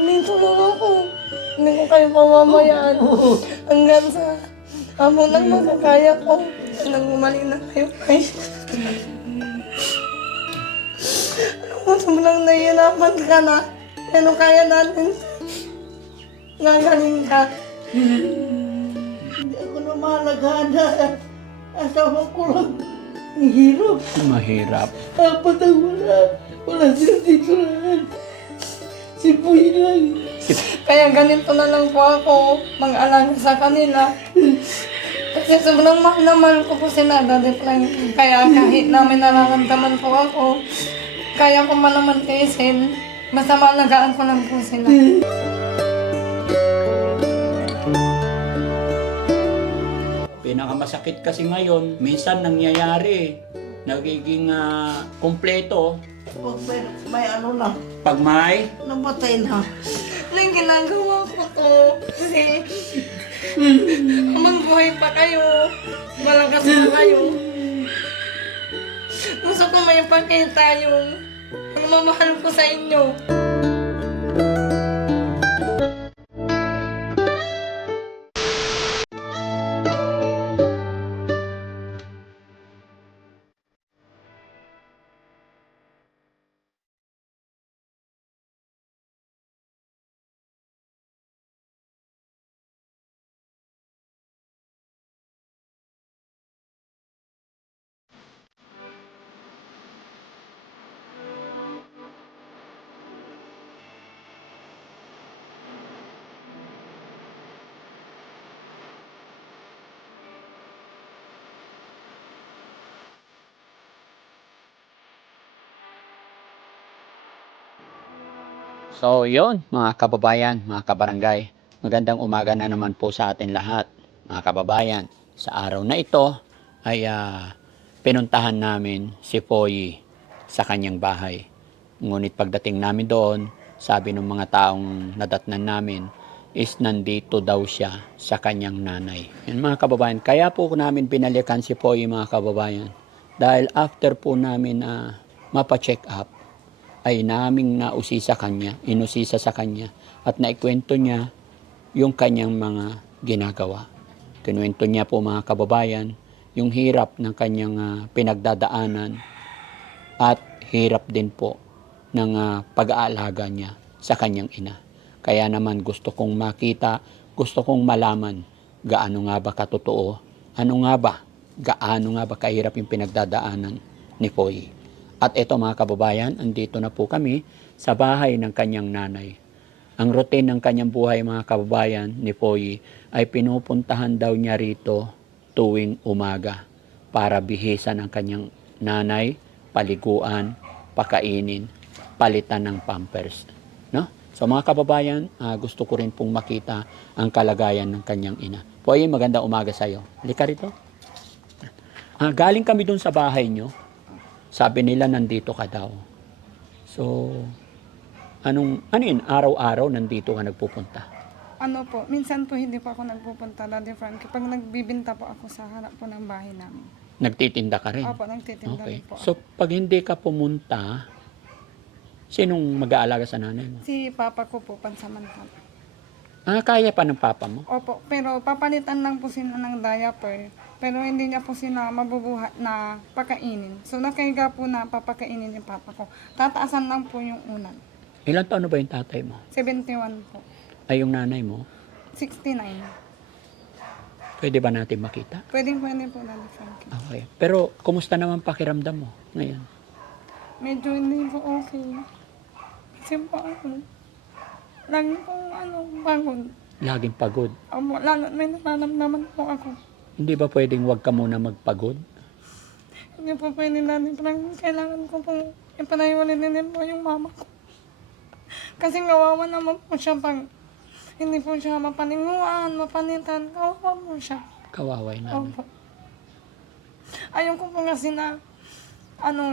nandito lang ako. Hindi ko kayo pamamayaan. Hanggang sa amo nang makakaya ko. Nang umalik na kayo guys. Ano, sobrang nahihirapan ka na. Pero kaya natin. Gagaling ka. Hindi ako na malagana. Asawa ko lang. Hirap. Mahirap. Apat ang wala. Wala silang titirahan. Si Puy lang. Kaya ganito na lang po ako mag-alaga sa kanila. Kasi sobrang mahal na mahal ko po sila, Daddy Frank. Kaya kahit namin nararamdaman po ako, kaya ko man naman tiisin, basta maalagaan ko lang po sila. Pinakamasakit kasi ngayon, minsan nangyayari, nagiging kumpleto. Pag may ano na, Pag may, namatay na. Ano yung ginagawa ko to? Kasi habang buhay pa kayo, malakas pa kayo. Gusto ko may pakita yung pagmamahal ko sa inyo. so yon mga kababayan, mga kabarangay. Magandang umaga na naman po sa atin lahat, mga kababayan. Sa araw na ito ay pinuntahan namin si Poy sa kanyang bahay. Ngunit pagdating namin doon, sabi ng mga taong nadatnan namin is nandito daw siya sa kanyang nanay. Yan mga kababayan, kaya po namin binalikan si Poy mga kababayan. Dahil after po namin mapa-check up, ay naming inusisa sa kanya at naikwento niya yung kanyang mga ginagawa. Kinuwento niya po mga kababayan yung hirap ng kanyang pinagdadaanan at hirap din po ng pag-aalaga niya sa kanyang ina. Kaya naman gusto kong makita, gusto kong malaman gaano nga ba katotoo, gaano nga ba kahirap yung pinagdadaanan ni Poy. At ito mga kababayan, andito na po kami sa bahay ng kanyang nanay. Ang routine ng kanyang buhay mga kababayan ni Poy ay pinupuntahan daw niya rito tuwing umaga para bihisan ang kanyang nanay, paliguan, pakainin, palitan ng pampers. No? So mga kababayan, gusto ko rin pong makita ang kalagayan ng kanyang ina. Poy, magandang umaga sa iyo. Halika rito. Galing kami dun sa bahay nyo. Sabi nila nandito ka daw. So, ano yun? Araw-araw nandito ka nagpupunta? Ano po, minsan po hindi po ako nagpupunta, Daddy Frankie. Pag nagbibinta po ako sa harap po ng bahay namin. Nagtitinda ka rin? Opo, nagtitinda rin po. So, pag hindi ka pumunta, sinong mag-aalaga sa nanay mo? Si papa ko po, pansamantala. Kaya pa ng papa mo? Opo, pero papalitan lang po sila ng diaper. Pero hindi niya po sila mabubuhat na pakainin. So nakahiga po na papakainin yung papa ko. Tataasan lang po yung unan. Ilang taon na ba yung tatay mo? 71 po. Ay, yung nanay mo? 69. Pwede ba natin makita? Pwede po, Daddy Frankie. Okay. Pero, kumusta naman pakiramdam mo ngayon? Medyo hindi po okay. Kasi po lagi po pagod. Laging pagod. Lalo may nararamdaman po ako. Hindi ba pwedeng wag ka muna magpagod? Hindi po pwede natin. Parang kailangan ko pong ipanahiwalinin po yung mama ko. Kasi kawawa naman po siya pag hindi po siya mapaninguan, mapanitan. Kawawa po siya. Kawaway namin. Opo. Ayoko po kasi na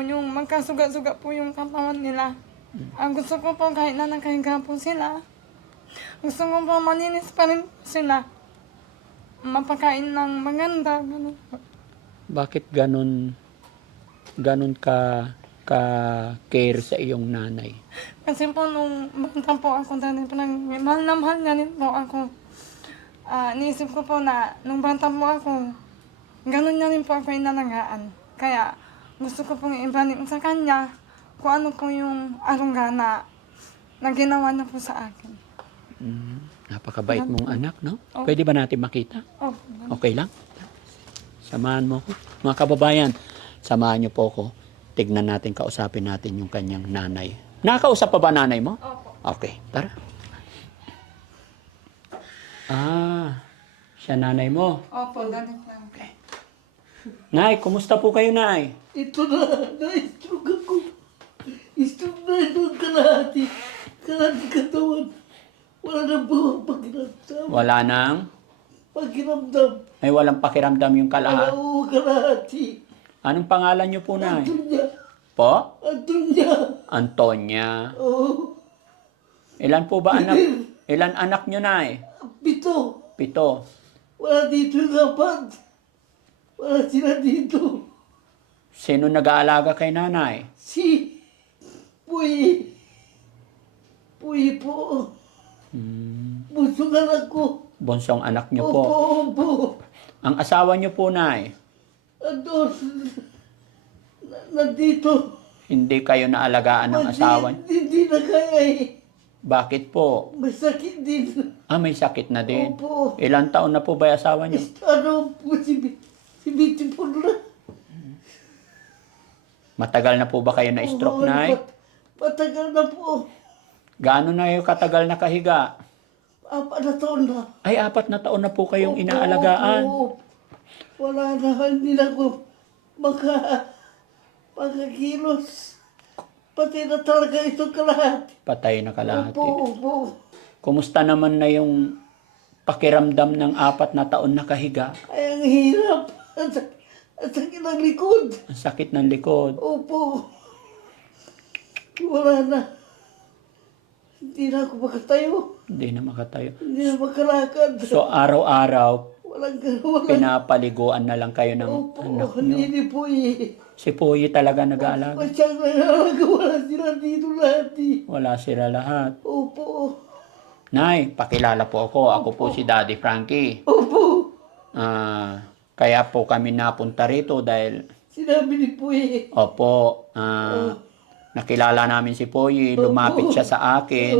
yung magkasuga-suga po yung katawan nila. Ang gusto ko po kahit na nakahiga po sila, gusto ko po maninis pa rin sila. Mapakain ng maganda, gano'n. Bakit ganun ka ka-care sa iyong nanay? Kasi po nung bata po ako dati po mahal na mahal niya rin po ako. Niisip ko po na nung bata po ako, ganun niya rin po ako inalagaan. Kaya gusto ko pong ibalik sa kanya kung ano po yung arunggana na ginawa niya po sa akin. Napakabait mong anak, no? Oh. Pwede ba natin makita? Oh, Okay lang? Samahan mo ko. Mga kababayan, samahan niyo po ko. Tignan natin, kausapin natin yung kanyang nanay. Nakakausap pa ba nanay mo? opo. Okay, tara. Siya nanay mo. Opo, ganit lang. Nay, kumusta po kayo, Nay? Ito na-stroke ako. Stroke na ito ang kalahati. Kalahati katawan. Wala na po ang pakiramdam. Wala nang? Pakiramdam. Ay, walang pakiramdam yung Wala kalahat. po kalahati. Anong pangalan niyo po, Nay? Antonia. Po? Antonia. Antonia. Oo. Ilan po ba anak? Ilan anak niyo, Nay? 7. 7. Wala dito yung apat. Wala sila dito. Sino nag-aalaga kay nanay? Si Puy. Puy po. Busog anak ko. Bonsong anak niyo Opo, po. opo. Ang asawa niyo po, Nay, Andun. Nandito. hindi kayo naalagaan ng asawa niyo. Hindi na kaya eh. Bakit po? May sakit din. May sakit na din. Opo. Ilang taon na po ba yung asawa niyo? Ano po si Beautiful na. Matagal na po ba kayo na stroke, Oo, Nay? Matagal na po. Gaano na yung katagal na kahiga? 4 na taon na. Ay, 4 na taon na po kayong Opo, inaalagaan. opo. Wala na, hindi na ako makakilos. Pati na talaga ito kalahati. Patay na kalahati. Opo, opo. Kumusta naman na yung pakiramdam ng 4 na taon na kahiga? Ay, ang hirap. Ang sakit ng likod. Ang sakit ng likod. Opo. Wala na. Hindi na ako makatayo. Hindi na makatayo. Hindi na makalakad. So, araw-araw, Walang gano'n. pinapaliguan na lang kayo ng Opo, anak nyo. hindi po eh. Si Puyi talaga nag-aalaga. Masyang nangalaga, wala sila dito lahat eh. Wala sila lahat. Opo. Nay, pakilala po ako. Ako po si Daddy Frankie. Opo. Kaya po kami napunta rito dahil, Sinabi ni Puy. opo, nakilala namin si Puyi. Lumapit siya sa akin.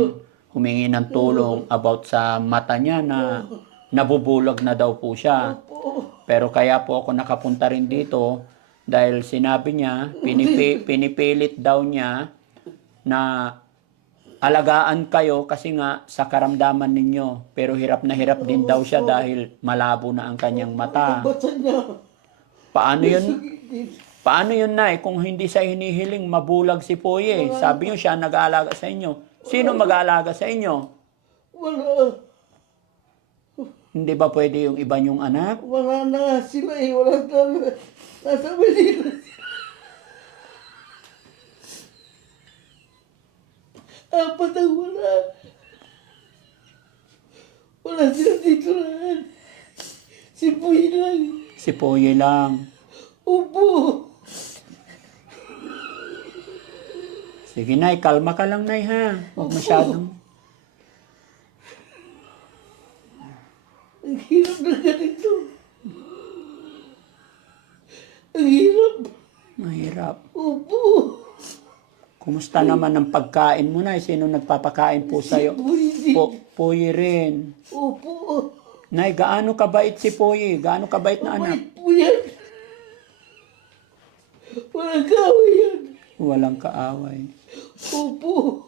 Humingi ng tulong about sa mata niya na nabubulag na daw po siya. Opo. Pero kaya po ako nakapunta rin dito dahil sinabi niya, pinipilit daw niya na alagaan kayo kasi nga sa karamdaman ninyo. Pero hirap na hirap din daw siya dahil malabo na ang kanyang mata. Basa niya. Paano yun? Paano yun, Nay? Kung hindi sa hinihiling, mabulag si Puye. Sabi niyo siya nag-aalaga sa inyo. Sino mag-aalaga sa inyo? Wala. Hindi ba pwede yung iba niyong anak? Wala na sila eh. Wala na. Nasa Manila sila. 4 ang wala. Wala sila dito lahat. Si Puy lang. Si Puye lang. Opo. Sige, Nay. Kalma ka lang, Nay, ha? Huwag masyadong... Ang hirap na ganito. Ang hirap. Mahirap. Opo. Kumusta naman ang pagkain mo, Nay? Sino nagpapakain po sa'yo? Puy. Puye rin. Opo. Nay, gaano kabait si Puye? Gaano kabait na anak? Wait po yan. Walang kaway yan. Walang kaaway. Opo.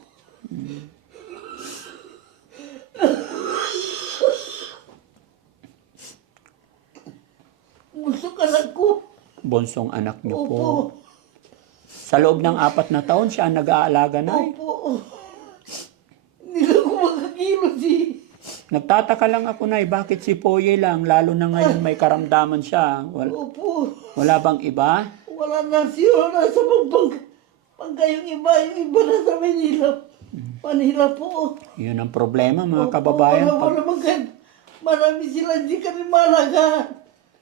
Gusto ka lang ko. Bonsong anak niyo po. Opo. Sa loob ng 4 na taon, siya ang nag-aalaga, Nay. Opo. Hindi na ako makakilos eh. Nagtataka lang ako, Nay, bakit si Puye lang? Lalo na ngayon may karamdaman siya. Opo. Wala bang iba? Wala na siya. Nasa pagka yung iba na sa Manila. Manila po. Yun ang problema, mga Opo, kababayan. wala magand. Marami sila, hindi ka rin malagaan.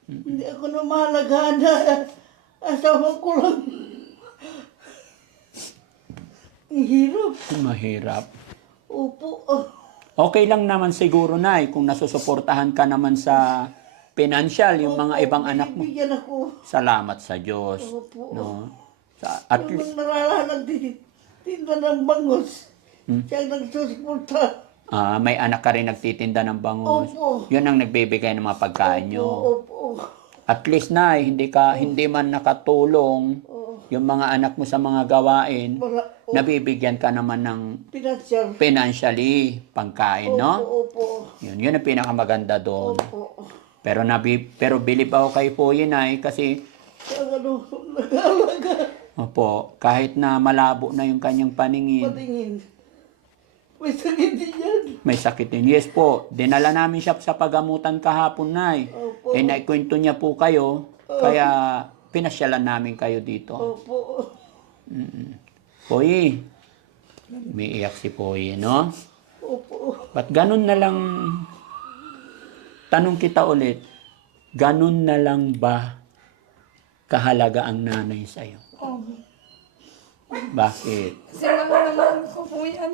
Hindi ako na malagaan na asawa ko lang. Ang hirap. Mahirap. Opo. Okay lang naman siguro, Nay, kung nasusuportahan ka naman sa financial, yung mga ibang anak mo. Bibigyan ako. Salamat sa Diyos. Opo. No? At Yung naralaan tinda ng bangus. Siya ang nagsusuporta. may anak ka rin nagtitinda ng bangus. Opo. Yun ang nagbibigay ng mga pagkain nyo. Opo. At least, Nay, hindi man nakatulong yung mga anak mo sa mga gawain, nabibigyan ka naman ng Financial. financially pangkain, no? Opo. Yun ang pinakamaganda doon. Opo. Pero bilib ako kay Poy, Nay, kasi Siya ang nag-aalaga. opo, kahit na malabo na yung kanyang paningin, Patingin. May sakit din yan. may sakit din. Yes po, dinala namin siya sa pagamutan kahapon, Nay. Opo. Naikwento niya po kayo, kaya pinasyalan namin kayo dito. Opo. Poy, umiiyak si Poy, no? Opo. Ba't ganun na lang, tanong kita ulit, ganun na lang ba kahalaga ang nanay sa'yo? Oh. Bakit? Kasi naman ko po yan.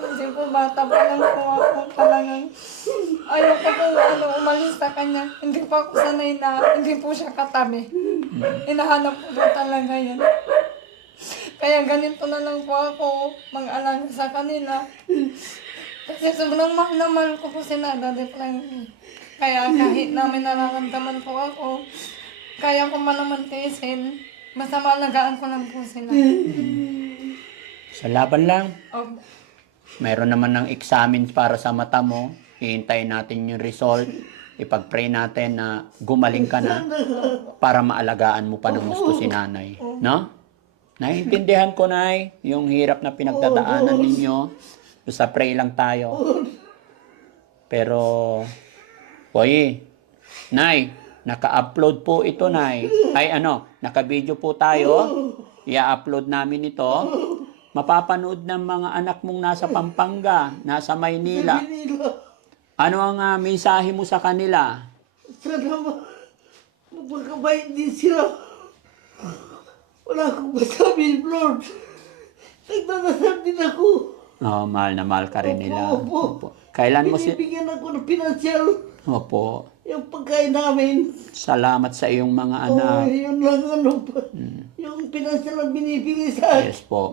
Kasi po bata pa lang po ako talagang ayaw ko po umalis sa kanya. Hindi po ako sanay na hindi po siya katabi. Hinahanap ko po talaga yan. Kaya ganito na lang po ako mag-alaga sa kanila. Kasi sobrang mahal na mahal ko po si Daddy Frankie. Kaya kahit namin nararamdaman po ako, kaya ko man naman tiisin, basta malagaan ko lang po sila. Sa laban lang, Oh, mayroon naman ng examen para sa mata mo, hihintayin natin yung result, ipag-pray natin na gumaling ka na para maalagaan mo pa ng gusto si nanay. No? Naiintindihan ko, Nay, yung hirap na pinagdadaanan ninyo. Sa pray lang tayo. Pero, Poy, Nay, naka-upload po ito, Nay. Ay naka-video po tayo. I-upload namin ito. Mapapanood ng mga anak mong nasa Pampanga, nasa Maynila. Manila. Ano ang mensahe mo sa kanila? Sana magpagkabait din sila. Wala akong masabi, Lord. Nagdadasal din ako. Mahal na mahal ka rin nila. Opo. Kailan mo Binibigyan ako ng financial. Opo. Yung pagkain namin. Salamat sa iyong mga anak. Yun lang pa. Yung financial ang binibigay sa akin. Yes po.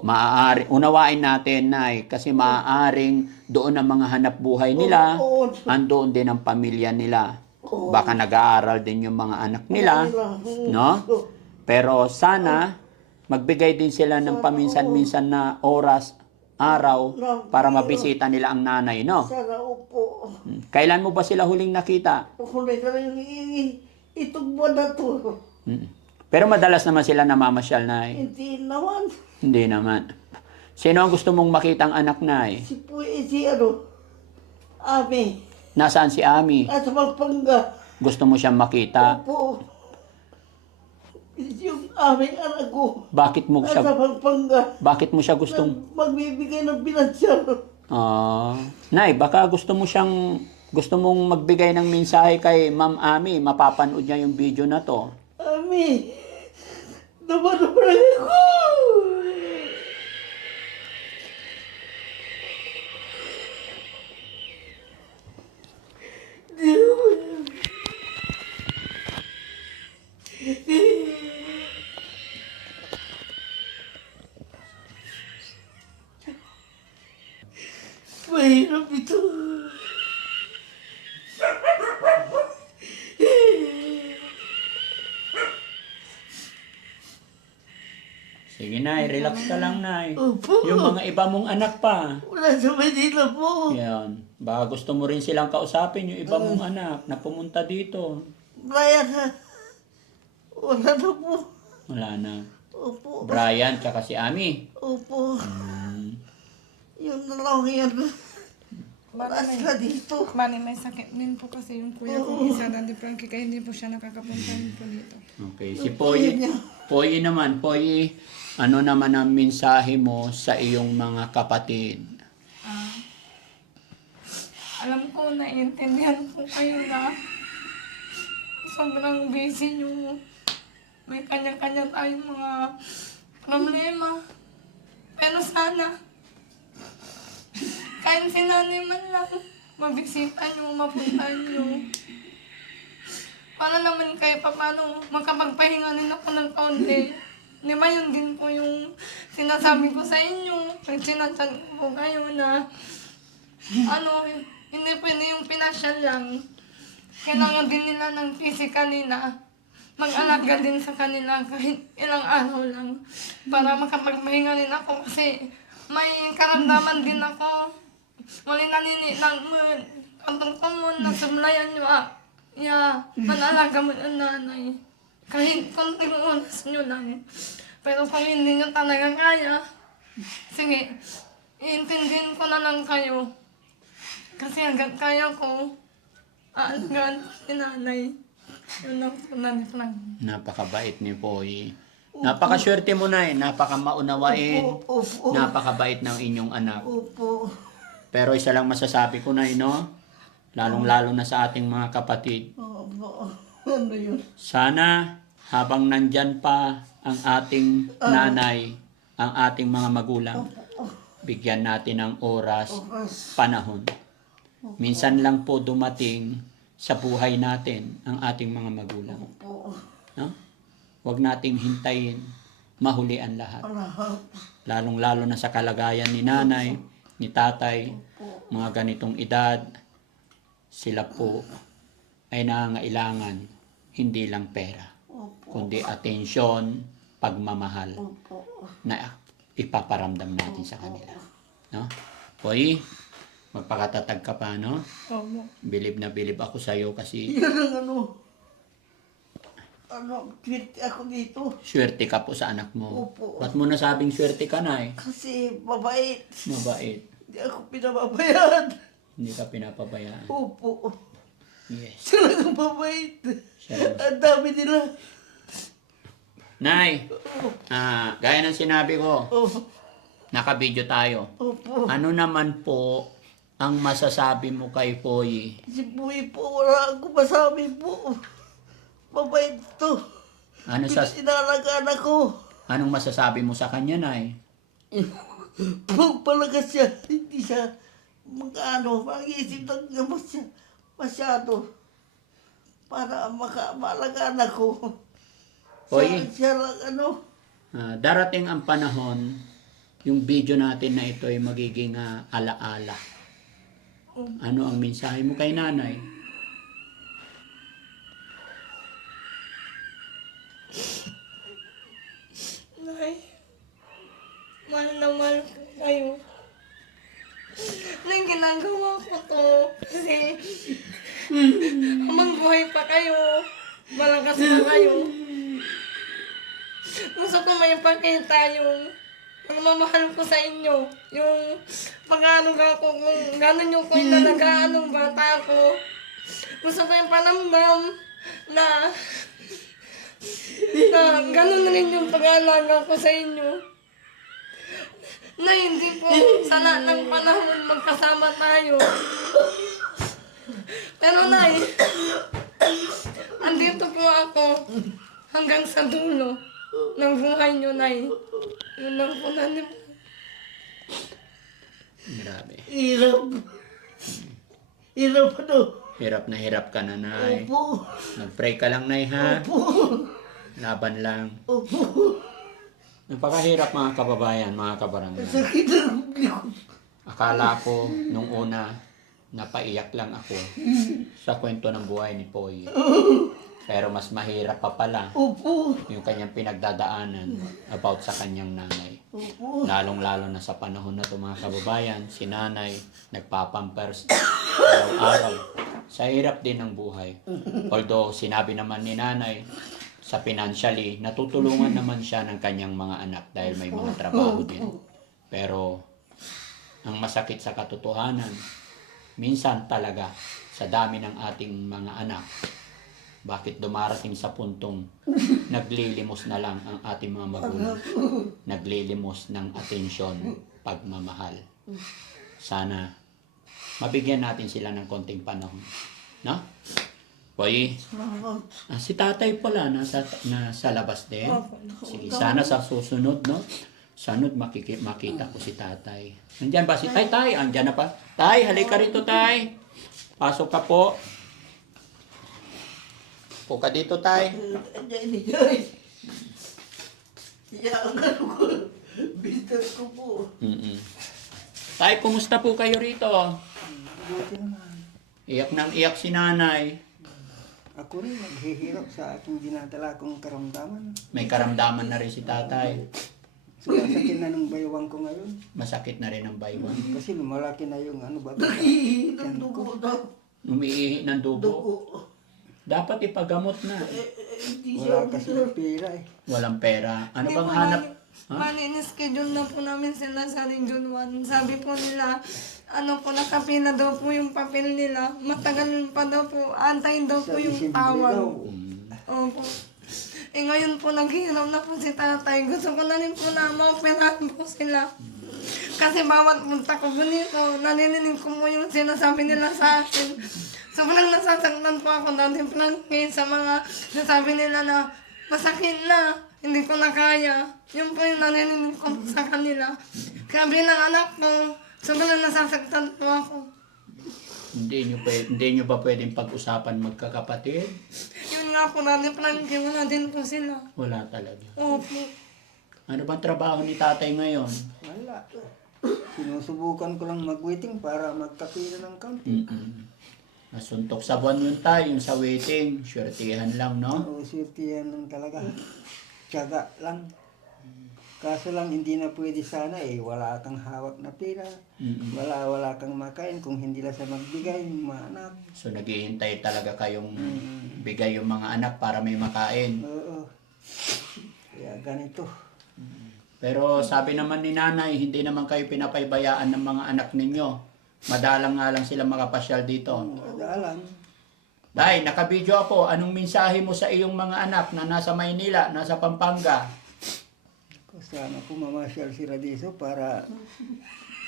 Unawain natin, Nay, kasi maaaring doon ang mga hanap buhay nila, Oo. andoon din ang pamilya nila. Baka nag-aaral din yung mga anak nila, no? Pero sana, magbigay din sila ng paminsan-minsan na oras, araw, para mabisita nila ang nanay, no? Sana upo. Kailan mo ba sila huling nakita? Kulay ka lang itong buwan na to. Pero madalas naman sila namamasyal, Nay. Hindi naman. Hindi naman. Sino ang gusto mong makitang anak, Nay? Si Ami. Nasaan si Ami? Nasa Pampanga. Gusto mo siyang makita? Opo. Yung aming anak ko. Bakit mo Nasa siya Pampanga. gustong Magbibigay ng financial. Nay, baka gusto mong magbigay ng mensahe kay Ma'am Ami, mapapanood niya yung video na to. Ami. Naman ako. Mahirap ito. Sige, Nay, relax ka lang, Nay. Opo. Yung mga iba mong anak pa. Wala sa Manila po. Yan. Baka gusto mo rin silang kausapin, yung iba mong anak na pumunta dito. Brian, wala na po. Wala na. Opo. Brian, tsaka si Ami. Opo. Yung dalawang yan. Wala sila dito. Mani, may sakit din po kasi yung kuya ko isa, Daddy Frankie, kaya hindi po siya nakakapunta din po dito. Okay, si Poy naman. Poy, ano naman ang mensahe mo sa iyong mga kapatid? Alam ko, naiintindihan po kayo na sobrang busy yung may kanya-kanya tayong mga problema. Pero Pero sana, kahit si nanay man lang, mabisita nyo, mapuntahan nyo. Para naman kayo paano makapagpahinga din ako ng kaunti. Di ba yun din po yung sinasabi ko sa inyo. Pag sinatan ko po kayo na hindi pwede yung pinasyal lang. Kailangan din nila ng physical nila. Mag-alaga din sa kanila kahit ilang araw lang. Para makapagpahinga din ako kasi may karamdaman din ako. Muli nanini lang mo. Kantong ko mo, nasublayan nyo manalaga mo ang nanay. Kahit konting oras nyo lang. Pero kung hindi nyo talaga kaya, sige, iintindihin ko na lang kayo. Kasi hanggang kaya ko, aalagaan si nanay. Yun lang po lang. Napakabait ni Poy. Napakaswerte mo na napakamaunawain. Opo. Napakabait ng inyong anak. Opo. Pero isa lang masasabi ko na, no? Lalong-lalo na sa ating mga kapatid. Opo. Ano yun? Sana habang nandyan pa ang ating nanay, ang ating mga magulang, bigyan natin ng oras, panahon. Minsan lang po dumating sa buhay natin ang ating mga magulang. No? Huwag nating hintayin mahuli ang lahat. Lalong-lalo na sa kalagayan ni nanay, ni tatay, mga ganitong edad, sila po ay nangangailangan hindi lang pera, kundi atensyon, pagmamahal na ipaparamdam natin sa kanila. No? Poy, magpakatatag ka pa, no? Opo. Bilib na bilib ako sa'yo kasi Yan ang tweet ako dito. swerte ka po sa anak mo. Opo. Ba't mo nasabing swerte ka na Kasi mabait. Mabait. Hindi ako pinababayaan. Hindi ka pinapabayaan. Opo. Yes. Talagang mabait. Siya. Ang dami nila. Nay, gaya ng sinabi ko, Opo. naka-video tayo. Opo. Ano naman po ang masasabi mo kay Poy? Si Buhay po, wala akong masabi po. Mabait to. Ano sa Pinalagaan ako. anong masasabi mo sa kanya, Nay? Pagpalagas siya, hindi siya mag-isip ng masyado para malagaan ako. Poy, Siya lang darating ang panahon, yung video natin na ito ay magiging alaala. Ano ang mensahe mo kay nanay? Nay, mahal na mahal ko kayo. Nang ginagawa ko to kasi habang buhay pa kayo, malakas pa kayo. Gusto ko may pakita yung pagmamahal ko sa inyo. Yung pag-ano ko, kung gano'n yung kung inalagaan ng bata ko. Gusto ko yung panamdam na gano'n rin yung pag-aalaga ko sa inyo. Na hindi po sa lahat ng panahon magkasama tayo. Pero Nay, andito po ako hanggang sa dulo ng buhay nyo, Nay. Yun lang po, Nanay. Grabe. Hirap. Hirap Hirap na hirap ka na, Nay. Opo. Nag-pray ka lang, Nay, ha? Opo. Laban lang. Opo. Napakahirap, mga kababayan, mga kabarangay. Sakit ang likod. Akala ko nung una, napaiyak lang ako sa kwento ng buhay ni Poy. Pero mas mahirap pa pala Opo. yung kanyang pinagdadaanan about sa kanyang nanay. Opo. Lalong-lalo na sa panahon na ito, mga kababayan, si nanay nagpapampers araw-araw. Sa hirap din ng buhay. Although sinabi naman ni nanay, sa financially, natutulungan naman siya ng kanyang mga anak dahil may mga trabaho din. Pero ang masakit sa katotohanan, minsan talaga sa dami ng ating mga anak, bakit dumarating sa puntong naglilimos na lang ang ating mga magulang, naglilimos ng atensyon, pagmamahal. Sana mabigyan natin sila ng konting panahon. No? Boy, si tatay pala nasa labas din. Sige, sana sa susunod, no? Sanod makita ko si tatay. Nandyan ba si tay? Tay, andyan na pa. Tay, halika rito tay. Pasok ka po. Po ka dito tay. Andiyan ni guys. Yan ang ano ko. Bitter ko po. Tay, kumusta po kayo rito? Buti naman. Iyak nang iyak si nanay. Ako rin naghihirap sa aking dinadala kong karamdaman. May karamdaman na rin si tatay. Sumasakit na ng baywang ko ngayon. Masakit na rin ang baywang. Kasi lumalaki na yung ano ba? Ng dugo daw. Umiihi ng dugo. Dapat ipagamot na. Wala kasi pera eh. Walang pera. Ano Hindi bang po hanap? namin- Bali, in-schedule na po namin sila sa Region 1. Sabi po nila, ano po, nakapila daw po yung papel nila. Matagal pa daw po, antayin daw po yung Disyembre tawag. daw. Opo. Eh ngayon po, naghihiram na po si tatay. Gusto ko na rin po na maoperahan po sila. Kasi bawat punta ko po dito, naninig ko po yung sinasabi nila sa akin. Sobrang nasasaktan po ako dati Frankie sa mga nasabi nila na masakit na, hindi ko na kaya. Yun po yung naninig ko sa kanila. Kaya bilang anak ko, sobrang nasasaktan po ako. Hindi nyo ba pwedeng pag-usapan magkakapatid? Yun nga po, dati Frankie, wala din po sila. Wala talaga. Opo. Ano bang trabaho ni tatay ngayon? Wala. Sinusubukan ko lang mag-waiting para magkapira ng kaunti. Nasuntok sa buwan yun tayo, yung sa waiting. Swertihan lang, no? Oo, swerte yan lang talaga. Tiyaga lang. Kaso lang hindi na pwede sana eh. Wala kang hawak na pera. Wala kang makain kung hindi lang sa magbigay yung mga anak. So naghihintay talaga kayong bigay yung mga anak para may makain. Oo. Kaya ganito. Pero sabi naman ni nanay, hindi naman kayo pinapaybayaan ng mga anak ninyo. Madalang nga lang sila makapasyal dito. Alam. Tay, nakabidyo ako. Anong mensahe mo sa iyong mga anak na nasa Maynila, nasa Pampanga? Sana po mamasyal sila dito para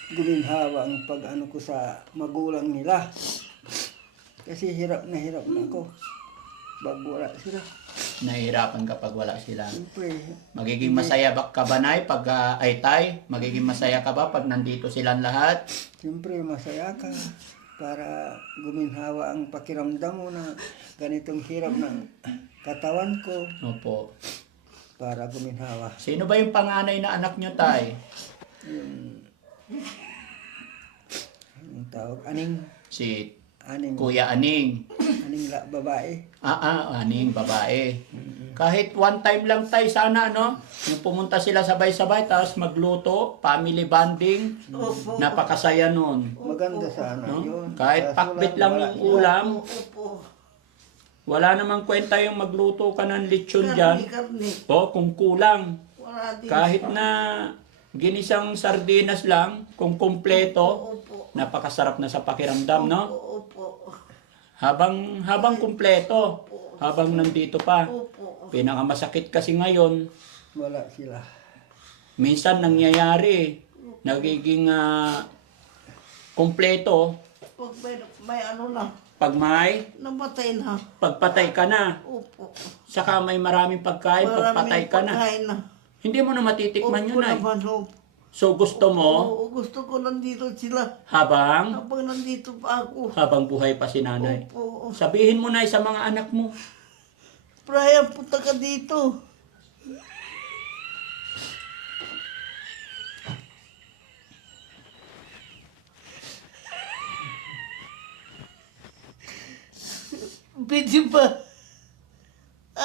guminhawa ang pag-ano ko sa magulang nila. Kasi hirap na ako. Pag wala sila. Nahihirapan kapag wala sila. Siyempre, Magiging masaya ba ka ba, Nay, pag ay tay? Magiging masaya ka ba pag nandito silang lahat? siyempre masaya ka para guminhawa ang pakiramdam mo na ganitong hirap ng katawan ko Opo. para guminhawa. Sino ba yung panganay na anak nyo, tay? Ang tawag, aning Si aning Kuya Aning. babae. Aning babae. Kahit one time lang tay sana, no? Yung pumunta sila sabay-sabay, tapos magluto, family bonding. Napakasaya nun. Maganda sana No? yun. Kahit Kaso pakbit lang, lang wala yung sila. ulam, wala namang kwenta yung magluto ka ng lechon dyan. O, kung kulang. Kahit na ginisang sardinas lang, kung kumpleto, napakasarap na sa pakiramdam, no? Habang kumpleto, habang nandito pa. Pinakamasakit kasi ngayon, Wala sila. minsan nangyayari, nagiging kumpleto, Pag may ano na, pag may namatay na. pagpatay ka na. Opo. Saka may maraming pagkain, pagpatay ka na. pagkain na. Hindi mo na matitikman Opo yun ay. naman, opo. So gusto mo, Oo, gusto ko nandito sila. habang Habang nandito pa ako. buhay pa si nanay. Opo. Sabihin mo na sa mga anak mo. Brian, punta ka dito. Pwede ba?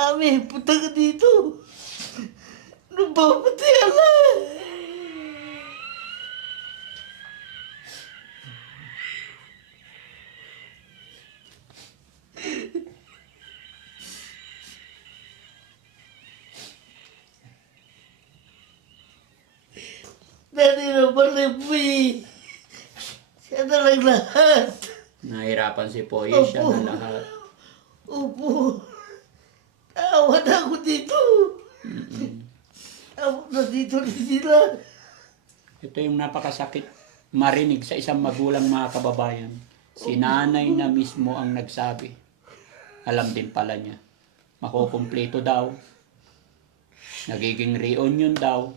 Ami, punta ka dito. Nagpapatay ka. Dati naman libre. Siya na lang lahat. Nahirapan si Poy, siya Opo. na lahat. Opo. Tawa na ako dito. Tawa na dito rin sila. Ito yung napakasakit marinig sa isang magulang, mga kababayan. Si nanay na mismo ang nagsabi. Alam din pala niya. Makukumpleto daw. Nagiging reunion daw.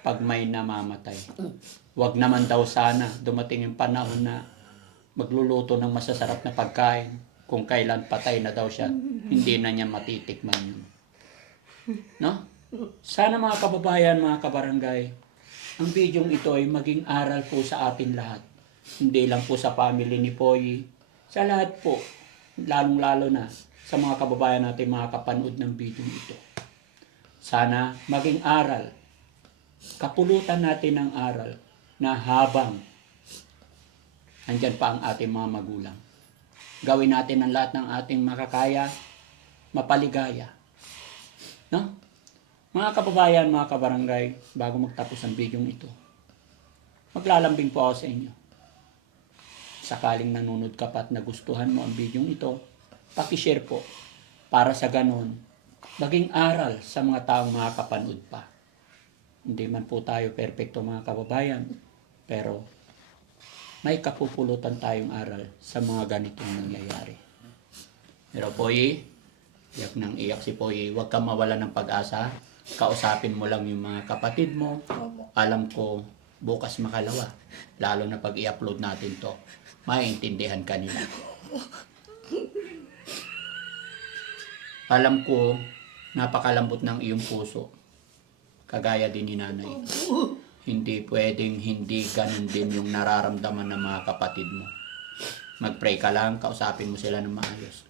pag may namamatay. Huwag naman daw sana dumating yung panahon na magluluto ng masasarap na pagkain. Kung kailan patay na daw siya, hindi na niya matitikman yun. No? Sana mga kababayan, mga kabarangay, ang bidyong ito ay maging aral po sa atin lahat. Hindi lang po sa family ni Poy, sa lahat po, lalong-lalo na sa mga kababayan natin mga kapanood ng bidyong ito. Sana maging aral, kapulutan natin ng aral na habang andyan pa ang ating mga magulang. Gawin natin ang lahat ng ating makakaya, mapaligaya. No? Mga kababayan, mga kabarangay, bago magtapos ang bidyong ito, maglalambing po ako sa inyo. Sakaling nanonood ka pa at nagustuhan mo ang bidyong ito, pakishare po para sa ganun, maging aral sa mga taong makakapanood pa. Hindi man po tayo perfecto mga kababayan, pero may kapupulutan tayong aral sa mga ganitong nangyayari. Pero Poy, iyak nang iyak si Poy, huwag kang mawala ng pag-asa. Kausapin mo lang yung mga kapatid mo. Alam ko, bukas makalawa. Lalo na pag i-upload natin to, maiintindihan ka nila. Alam ko, napakalambot ng iyong puso. Kagaya din ni nanay. Hindi pwedeng hindi ganun din yung nararamdaman ng mga kapatid mo. Mag-pray ka lang, kausapin mo sila ng maayos.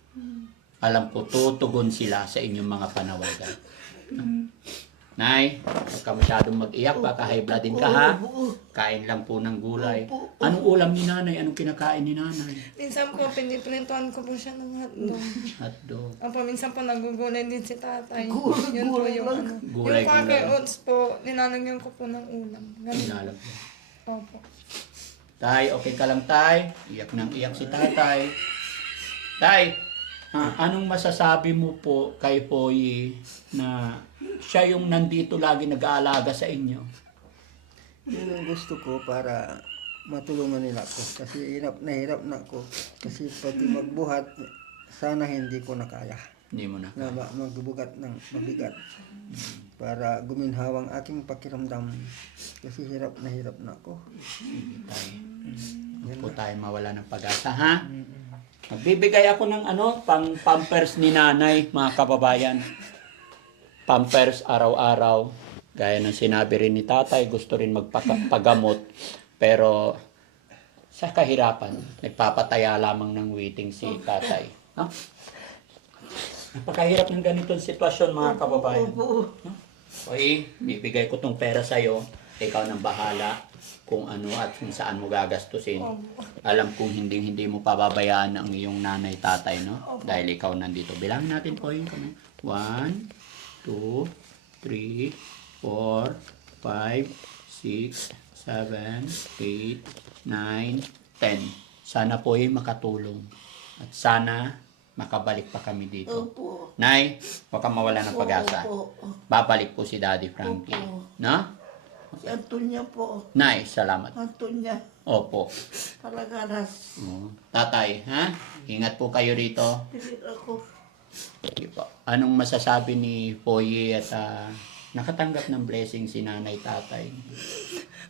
Alam ko, tutugon sila sa inyong mga panawagan. Nay, huwag ka masyadong mag-iyak, baka high blood din ka ha. Kain lang po ng gulay. Anong ulam ni nanay? Anong kinakain ni nanay? Minsan po, piniprintuan ko po siya ng hotdog. Hotdog. Opo, minsan po nagugulay din si tatay. Gulay, Yun po gulay yung lang. ano. Gulay, Yung kakay gulay. oats po, nilalagyan ko po ng ulam. Ganun. Inalam ko. Opo. Tay, okay ka lang tay? Iyak nang iyak si tatay. Tay, anong masasabi mo po kay Poy na siya yung nandito lagi nag-aalaga sa inyo? Yun ang gusto ko para matulungan nila ako. Kasi hirap na ako. Kasi pati magbuhat, sana hindi ko na kaya. Hindi mo na. Na magbugat ng mabigat. Para guminhawang aking pakiramdam. Kasi hirap na ako. Tay, huwag po tayo mawala ng pag-asa ha? Magbibigay ako ng pampers ni nanay, mga kababayan. Pampers araw-araw. Gaya ng sinabi rin ni tatay, gusto rin magpagamot. Pero sa kahirapan, nagpapataya lamang ng waiting si tatay. No? Napakahirap ng ganitong sitwasyon, mga kababayan. No? Okay, bibigay ko tong pera sa'yo. Ikaw nang bahala kung ano at kung saan mo gagastusin. Alam kong hindi mo pababayaan ang iyong nanay, tatay, no? Dahil ikaw nandito. Bilangin natin po yung 1, 2, 3, 4, 5, 6, 7, 8, 9, 10. Sana po yung makatulong. At sana makabalik pa kami dito. Opo. Nay, huwag kang mawala ng pag-asa. Opo. Babalik po si Daddy Frankie. No? Si Antonia po. Nay, salamat. Antonia. Opo. Palagaras. Tatay, ha? Ingat po kayo rito. Pilit ako. Sige po. Anong masasabi ni Poy at nakatanggap ng blessing si nanay, tatay?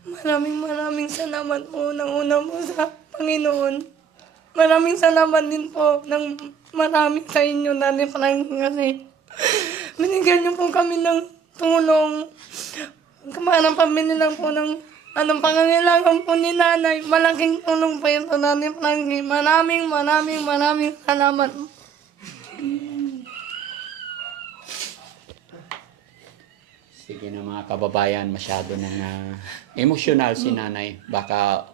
Maraming salamat po ng una po sa Panginoon. Maraming salamat din po ng marami sa inyo, Daddy Frank, kasi binigyan niyo po kami ng tulong. Parang pambili lang po ng anong pangangailangan po ni nanay. Malaking tulong po ito, Daddy Frankie. Maraming salamat. Sige na mga kababayan, masyado nang emotional si nanay. Baka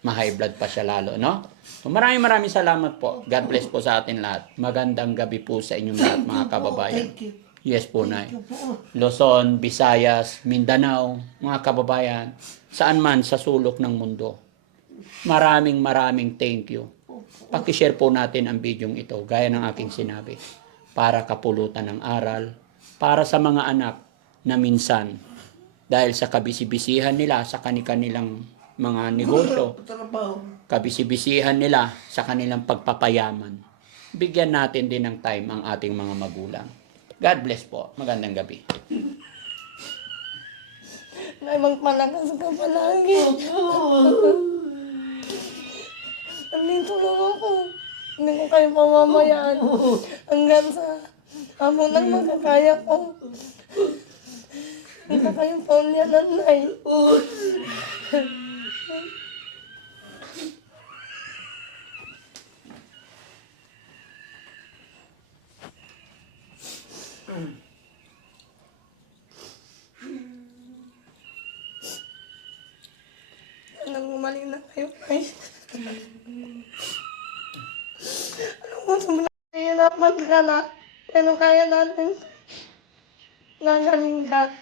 ma-high blood pa siya lalo, no? So maraming salamat po. God bless po sa atin lahat. Magandang gabi po sa inyong lahat, mga kababayan. Thank you. Yes po, Nay. Thank you po. Luzon, Visayas, Mindanao, mga kababayan, saan man sa sulok ng mundo. Maraming thank you. Pakishare po natin ang bidyong ito, gaya ng aking sinabi, para kapulutan ng aral, para sa mga anak na minsan, dahil sa kabisibisihan nila sa kanilang mga negosyo, Trabaho. kabisibisihan nila sa kanilang pagpapayaman, bigyan natin din ng time ang ating mga magulang. God bless po. Magandang gabi. Ay, magpalakas ka palagi. Nandito lang ako. Hindi ko kayo pamamayaan. Hanggang sa amo nang magkakaya ko. Hindi kayong pamilya nanay. Alam mo, mali na kayo, ay. Alam mo, sobrang nahihirapan ka na. Pero kaya natin. Gagaling ka.